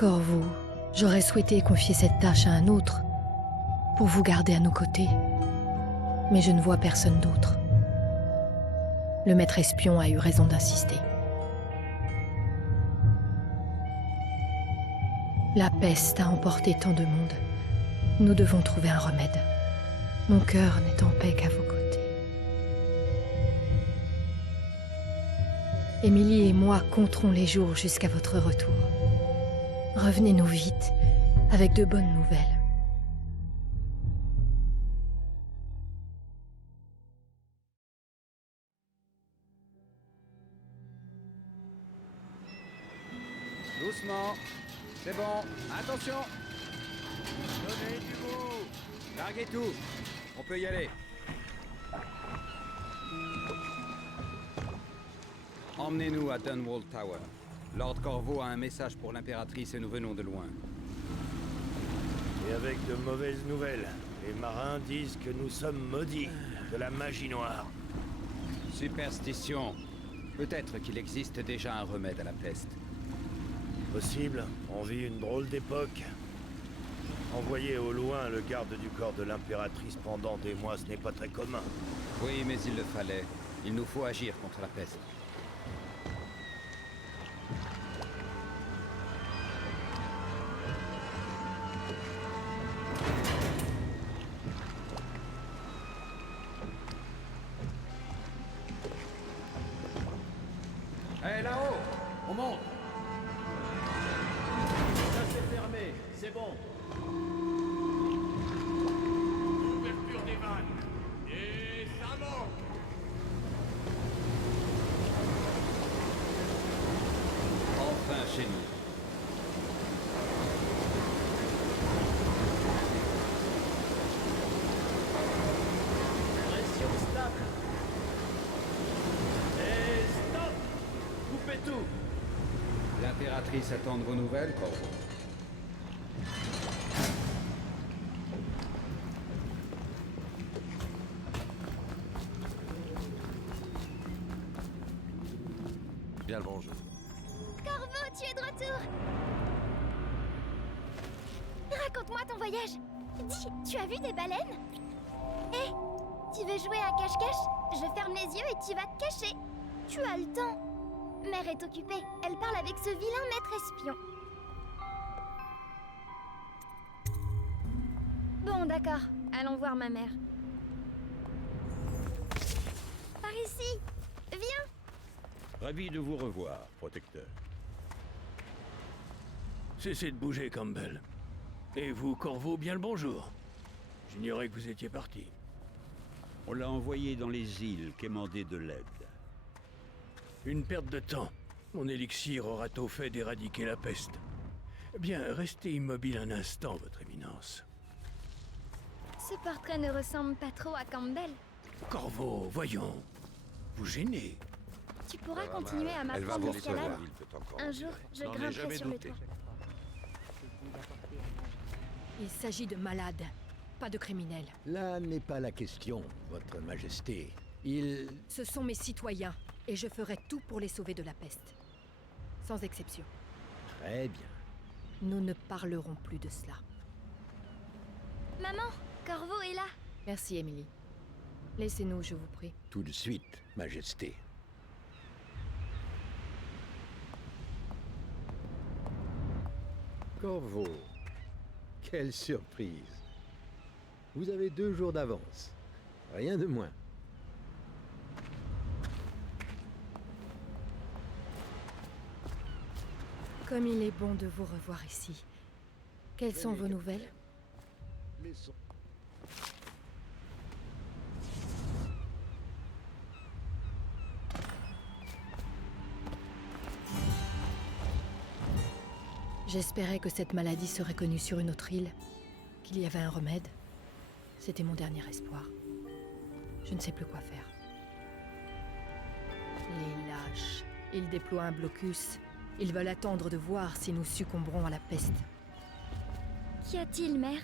Corvo, j'aurais souhaité confier cette tâche à un autre, pour vous garder à nos côtés. Mais je ne vois personne d'autre. Le maître espion a eu raison d'insister. La peste a emporté tant de monde. Nous devons trouver un remède. Mon cœur n'est en paix qu'à vos côtés. Émilie et moi compterons les jours jusqu'à votre retour. Revenez-nous vite, avec de bonnes nouvelles. Doucement. C'est bon. Attention. Donnez du bout. Larguez tout. On peut y aller. Emmenez-nous à Dunwall Tower. Lord Corvo a un message pour l'impératrice et nous venons de loin. Et avec de mauvaises nouvelles. Les marins disent que nous sommes maudits de la magie noire. Superstition. Peut-être qu'il existe déjà un remède à la peste. Possible, on vit une drôle d'époque. Envoyer au loin le garde du corps de l'impératrice pendant des mois, ce n'est pas très commun. Oui, mais il le fallait. Il nous faut agir contre la peste. Hé, là-haut! On monte! Ça c'est fermé, c'est bon. Ouverture des vannes. Et ça manque. Enfin chez nous. Pression stable. Et stop. Coupez tout. L'impératrice attend de vos nouvelles, Corvo. Bien le bonjour. Corvo, tu es de retour! Raconte-moi ton voyage. Dis, tu as vu des baleines? Hé, tu veux jouer à cache-cache? Je ferme les yeux et tu vas te cacher. Tu as le temps. Mère est occupée. Elle parle avec ce vilain maître espion. Bon, d'accord. Allons voir ma mère. Par ici. Viens. Ravi de vous revoir, protecteur. Cessez de bouger, Campbell. Et vous, Corvo, bien le bonjour. J'ignorais que vous étiez parti. On l'a envoyé dans les îles quémander de l'aide. Une perte de temps. Mon élixir aura tôt fait d'éradiquer la peste. Bien, restez immobile un instant, votre éminence. Ce portrait ne ressemble pas trop à Campbell. Corvo, voyons. Vous gênez. Tu pourras continuer à Elle va m'apprendre vous l'escalade. recevoir, il peut encore. Un jour, je N'en ai grimperai jamais sur le douté. toit. Il s'agit de malades, pas de criminels. Là n'est pas la question, votre majesté. Ce sont mes citoyens, et je ferai tout pour les sauver de la peste. Sans exception. Très bien. Nous ne parlerons plus de cela. Maman, Corvo est là. Merci, Émilie. Laissez-nous, je vous prie. Tout de suite, majesté. Corvo, quelle surprise. Vous avez 2 jours d'avance. Rien de moins. Comme il est bon de vous revoir ici. Quelles sont vos nouvelles? J'espérais que cette maladie serait connue sur une autre île, qu'il y avait un remède. C'était mon dernier espoir. Je ne sais plus quoi faire. Les lâches. Ils déploient un blocus. Ils veulent attendre de voir si nous succomberons à la peste. Qu'y a-t-il, mère?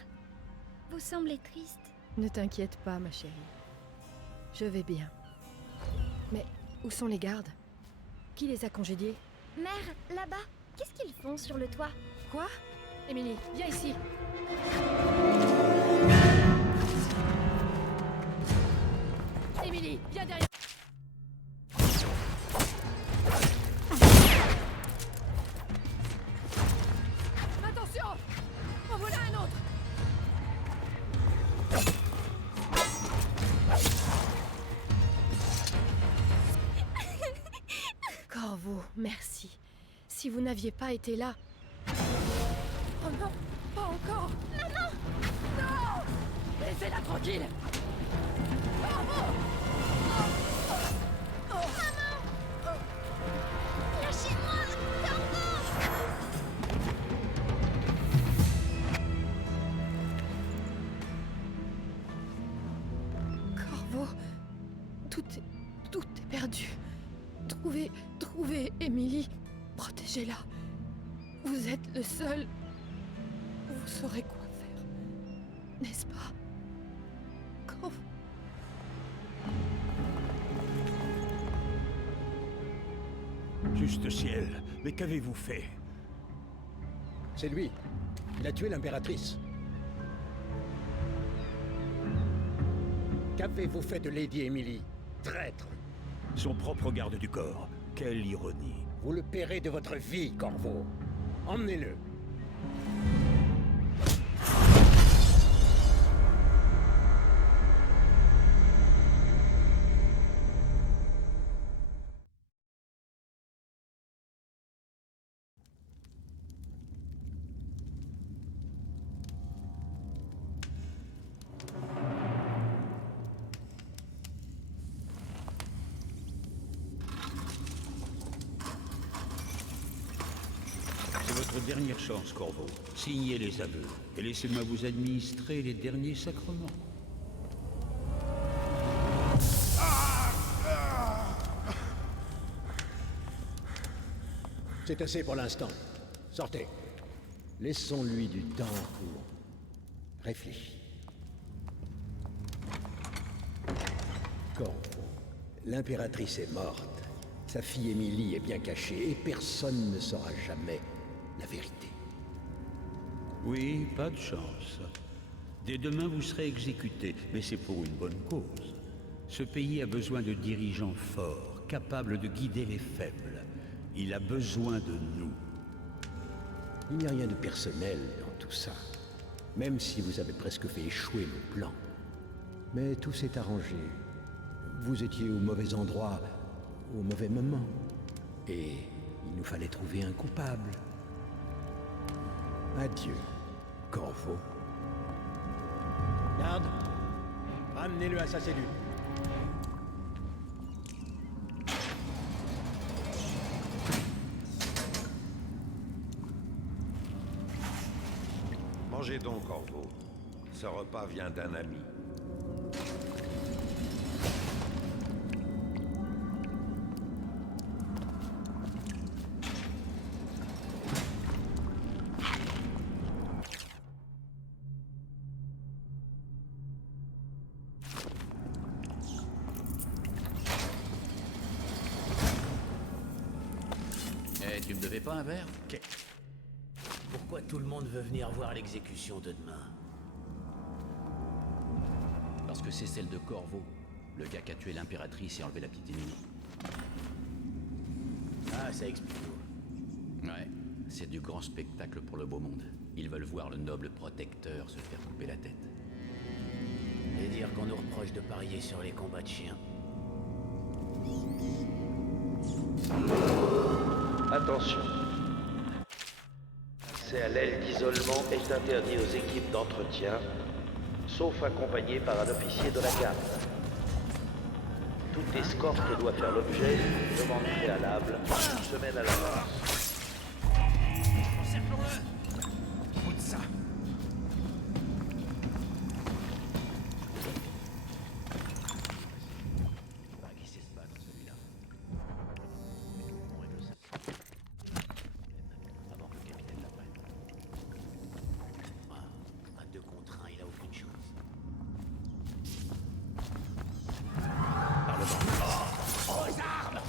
Vous semblez triste. Ne t'inquiète pas, ma chérie. Je vais bien. Mais où sont les gardes? Qui les a congédiés? Mère, là-bas, qu'est-ce qu'ils font sur le toit? Quoi? Émilie, viens ici. Émilie, viens derrière. Attention! En voilà un autre! Corvo, merci. Si vous n'aviez pas été là... Oh non, pas encore! Maman! Non! Laissez-la tranquille! Corvo! Lâchez-moi, Corvo! Corvo, tout est perdu. Trouvez Émilie, protégez-la. Vous êtes le seul. Vous saurez quoi faire, n'est-ce pas? Corvo. Juste ciel, mais qu'avez-vous fait? C'est lui. Il a tué l'impératrice. Qu'avez-vous fait de Lady Emily, traître? Son propre garde du corps. Quelle ironie. Vous le paierez de votre vie, Corvo. Emmenez-le. C'est votre dernière chance, Corvo. Signez les aveux et laissez-moi vous administrer les derniers sacrements. C'est assez pour l'instant. Sortez. Laissons-lui du temps pour réfléchir. Corvo, l'impératrice est morte. Sa fille Émilie est bien cachée et personne ne saura jamais la vérité. Oui, pas de chance. Dès demain, vous serez exécuté, mais c'est pour une bonne cause. Ce pays a besoin de dirigeants forts, capables de guider les faibles. Il a besoin de nous. Il n'y a rien de personnel dans tout ça, même si vous avez presque fait échouer nos plans. Mais tout s'est arrangé. Vous étiez au mauvais endroit, au mauvais moment. Et il nous fallait trouver un coupable. Adieu, Corvo. Garde, ramenez-le à sa cellule. Mangez donc, Corvo. Ce repas vient d'un ami. Eh, tu me devais pas un verre? Pourquoi tout le monde veut venir voir l'exécution de demain? Parce que c'est celle de Corvo, le gars qui a tué l'impératrice et enlevé la petite Émilie. Ah, ça explique tout. Ouais, c'est du grand spectacle pour le beau monde. Ils veulent voir le noble protecteur se faire couper la tête. Et dire qu'on nous reproche de parier sur les combats de chiens. Attention. L'accès à l'aile d'isolement est interdit aux équipes d'entretien, sauf accompagné par un officier de la garde. Toute escorte doit faire l'objet d'une demande préalable une semaine à l'avance. Encerclons-le! Écoute ça! Qui sait se battre, celui-là? On règle ça. Avant que le capitaine l'apprenne. À 2 contre 1, il a aucune chance. Par le vent. Aux armes!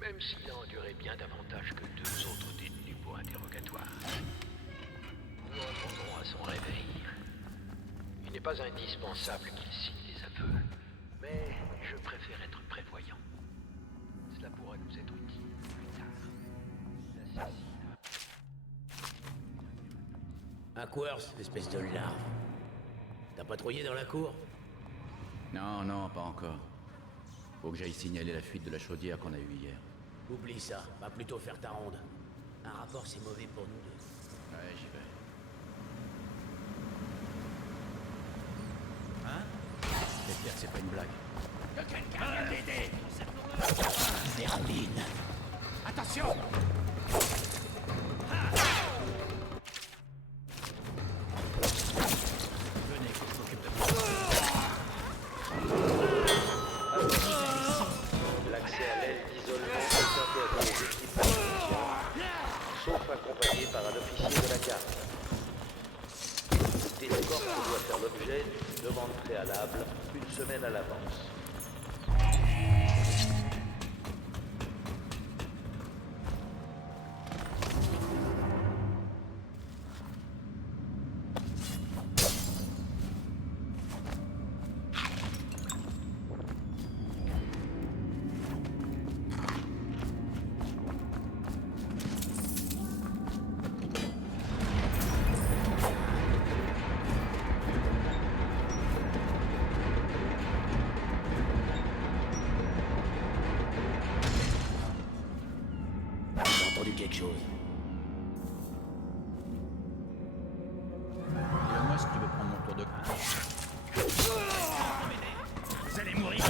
même s'il a enduré bien davantage que 2 autres détenus pour interrogatoire. Nous répondrons à son réveil. Il n'est pas indispensable qu'il signe des aveux, mais je préfère être prévoyant. Cela pourra nous être utile plus tard. L'assassinat. Aquworth, espèce de larve. T'as patrouillé dans la cour? Non, non, pas encore. Faut que j'aille signaler la fuite de la chaudière qu'on a eue hier. Oublie ça, va plutôt faire ta ronde. Un rapport, c'est mauvais pour nous deux. Ouais, j'y vais. Hein? J'espère que c'est pas une blague. Que quelqu'un vienne m'aider! Vermine! Attention! Venez, que je m'occupe de vous. L'accès à l'aile d'isolement est interdit aux équipes d'entretien, sauf accompagné par un officier de la garde. Toute escorte doit faire l'objet d'une demande préalable 1 semaine à l'avance. J'ai entendu quelque chose. Dis-moi si tu veux prendre mon tour de... Vous allez mourir!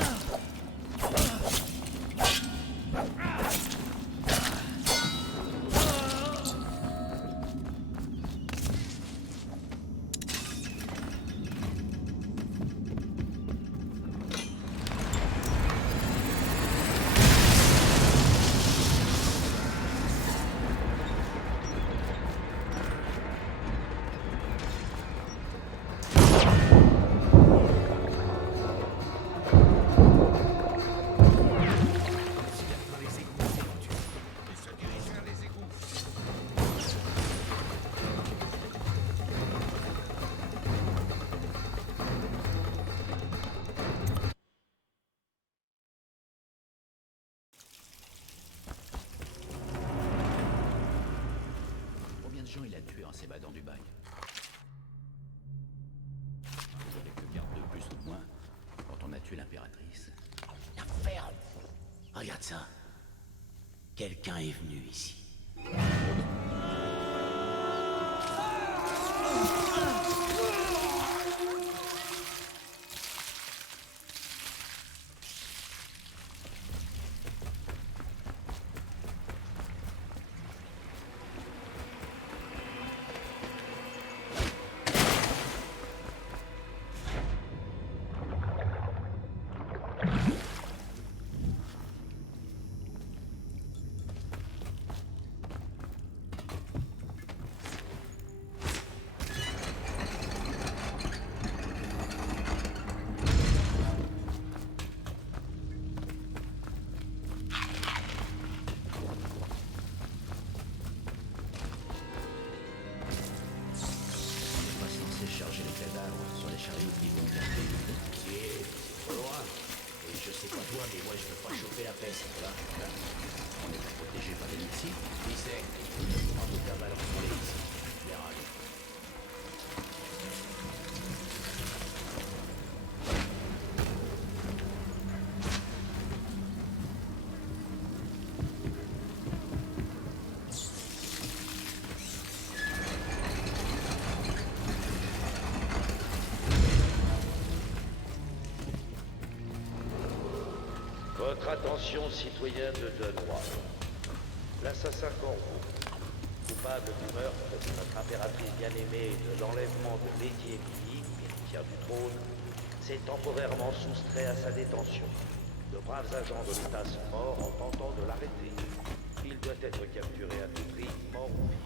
Combien de gens il a tué en s'évadant du bail? Vous avez que garde de plus ou de moins quand on a tué l'impératrice. La ferme! Regarde ça. Quelqu'un est venu ici. Charger les cadavres sur les chariots qui vont vers les villes. C'est trop loin. Et je sais pas toi, mais moi je veux pas choper la peste, tu vois. On est pas protégé par les missiles. Qui sait? En tout cas, balance-les ici. On verra bien. Votre attention, citoyens de Dunwall. L'assassin Corvo, coupable du meurtre de notre impératrice bien-aimée et de l'enlèvement de Lady Emily, héritière du trône, s'est temporairement soustrait à sa détention. De braves agents de l'État sont morts en tentant de l'arrêter. Il doit être capturé à tout prix, mort ou vif.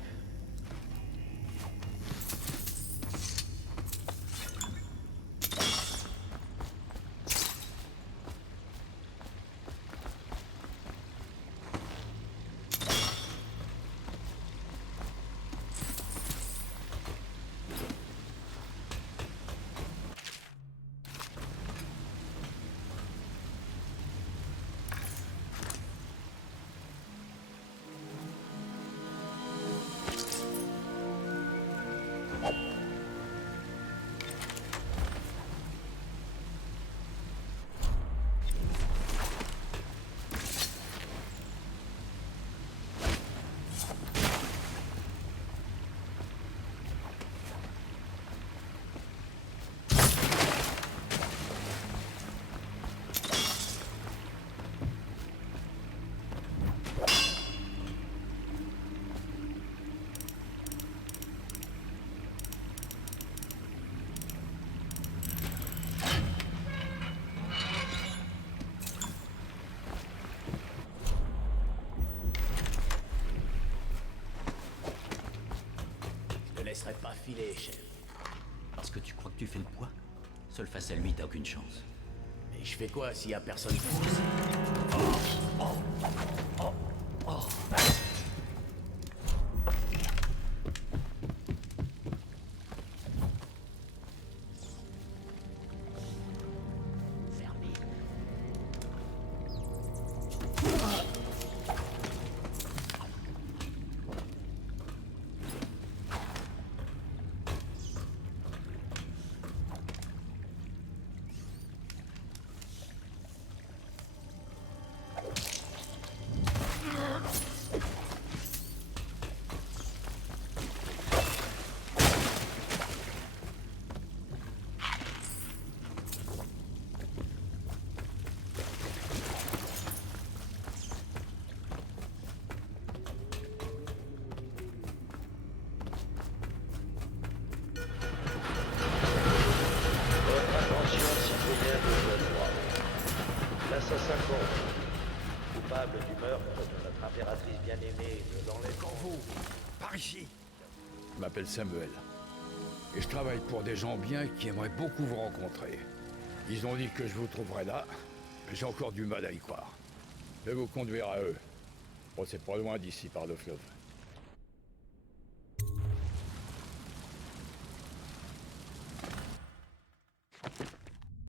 laisserai pas filer, chef. Parce que tu crois que tu fais le poids? Seul face à lui, t'as aucune chance. Et je fais quoi s'il y a personne pour L'assassin Corvo, coupable du meurtre de notre impératrice bien-aimée et de l'enlèvement... Corvo, par ici. Je m'appelle Samuel. Et je travaille pour des gens bien qui aimeraient beaucoup vous rencontrer. Ils ont dit que je vous trouverais là, mais j'ai encore du mal à y croire. Je vais vous conduire à eux. Bon, c'est pas loin d'ici, par le fleuve.